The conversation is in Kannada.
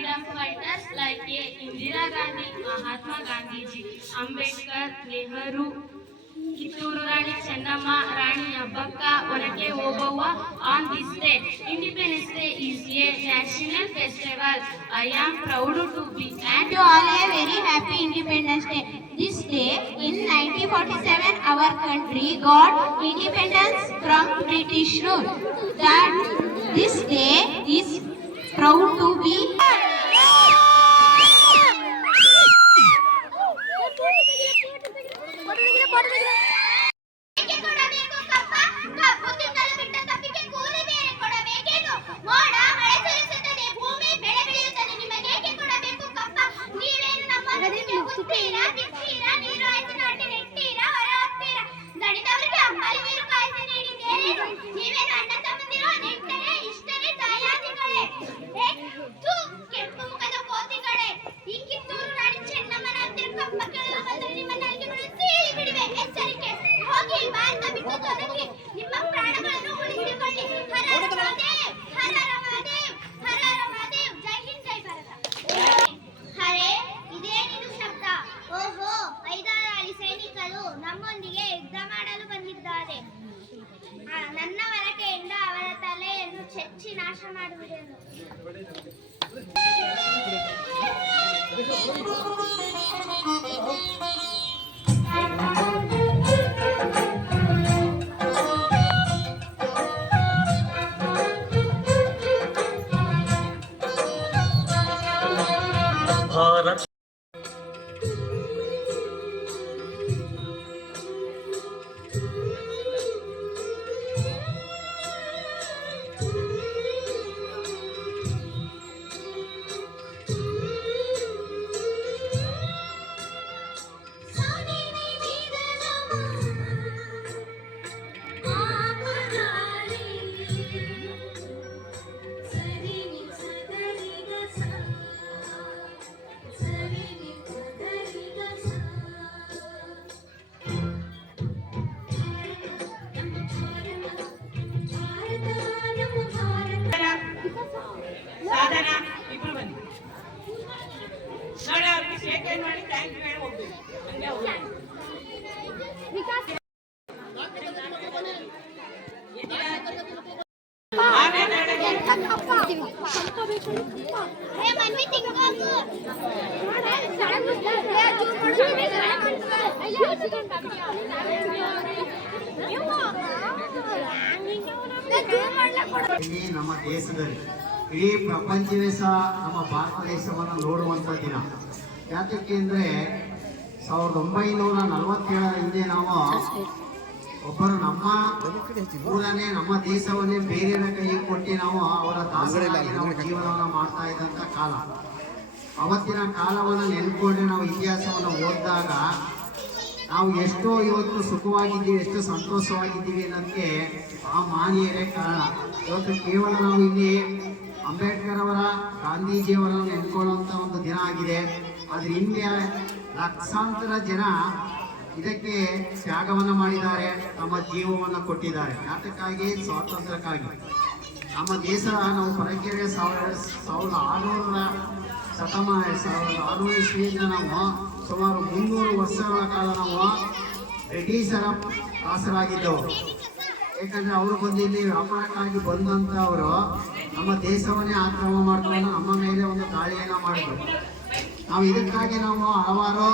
freedom fighters like Indira Gandhi, Mahatma Gandhiji, Ambedkar, Nehru, Kittur Rani Chennamma, Rani Abbakka, Orake Obawa. On this day, Independence Day is a national festival. I am proud to be and you all a very happy Independence Day. This day in 1947 our country got independence from British rule. That this day is proud to be ನಮ್ಮೊಂದಿಗೆ ಯುದ್ಧ ಮಾಡಲು ಬಂದಿದ್ದಾರೆ. ನನ್ನ ವರಕೆಯಿಂದ ಅವರ ತಲೆಯನ್ನು ಚೆಚ್ಚಿ ನಾಶ ಮಾಡುವುದೆಂದು. ನಮ್ಮ ದೇಶದಲ್ಲಿ ಇಡೀ ಪ್ರಪಂಚವೇ ಸಹ ನಮ್ಮ ಭಾರತ ದೇಶವನ್ನು ನೋಡುವಂತ ದಿನ. ಯಾತಕ್ಕೆ ಅಂದ್ರೆ 1947 ಹಿಂದೆ ನಾವು ಒಬ್ಬರು ನಮ್ಮ ಊರನ್ನೇ ನಮ್ಮ ದೇಶವನ್ನೇ ಬೇರೆಯವರ ಕೈಗೆ ಕೊಟ್ಟು ನಾವು ಅವರ ದಾಸರಾಗಿ ನಾವು ಜೀವನವನ್ನು ಮಾಡ್ತಾ ಇದ್ದಂತ ಕಾಲ. ಅವತ್ತಿನ ಕಾಲವನ್ನು ನೆನ್ಕೊಂಡ್ರೆ ನಾವು ಇತಿಹಾಸವನ್ನು ಓದಿದಾಗ ನಾವು ಎಷ್ಟೋ ಇವತ್ತು ಸುಖವಾಗಿದ್ದೀವಿ, ಎಷ್ಟು ಸಂತೋಷವಾಗಿದ್ದೀವಿ ಅನ್ನೋದಕ್ಕೆ ಆ ಮಾನೀಯರೇ ಕಾರಣ. ಇವತ್ತು ಕೇವಲ ನಾವು ಇಲ್ಲಿ ಅಂಬೇಡ್ಕರ್ ಅವರ ಗಾಂಧೀಜಿಯವರನ್ನು ನೆನ್ಕೊಳ್ಳುವಂಥ ಒಂದು ದಿನ ಆಗಿದೆ. ಅದ್ರ ಹಿಂದೆ ಲಕ್ಷಾಂತರ ಜನ ಇದಕ್ಕೆ ತ್ಯಾಗವನ್ನು ಮಾಡಿದ್ದಾರೆ, ತಮ್ಮ ಜೀವವನ್ನು ಕೊಟ್ಟಿದ್ದಾರೆ. ಯಾತಕ್ಕಾಗಿ? ಸ್ವಾತಂತ್ರ್ಯಕ್ಕಾಗಿ. ನಮ್ಮ ದೇಶ ನಾವು ಪರಕೆರೆ 1600 ಇಸ್ವಿಯಿಂದ ನಾವು ಸುಮಾರು 300 ವರ್ಷಗಳ ಕಾಲ ನಾವು ಬ್ರಿಟಿಷರ ದಾಸರಾಗಿದ್ದವು. ಯಾಕಂದ್ರೆ ಅವರು ಬಂದು ಇಲ್ಲಿ ವ್ಯಾಪಾರಕ್ಕಾಗಿ ಬಂದಂತ ಅವರು ನಮ್ಮ ದೇಶವನ್ನೇ ಆಕ್ರಮಣ ಮಾಡ್ಕೊಂಡು ನಮ್ಮ ಮೇಲೆ ಒಂದು ದಾಳಿಯನ್ನ ಮಾಡಿದ್ರು. ನಾವು ಇದಕ್ಕಾಗಿ ನಾವು ಹಲವಾರು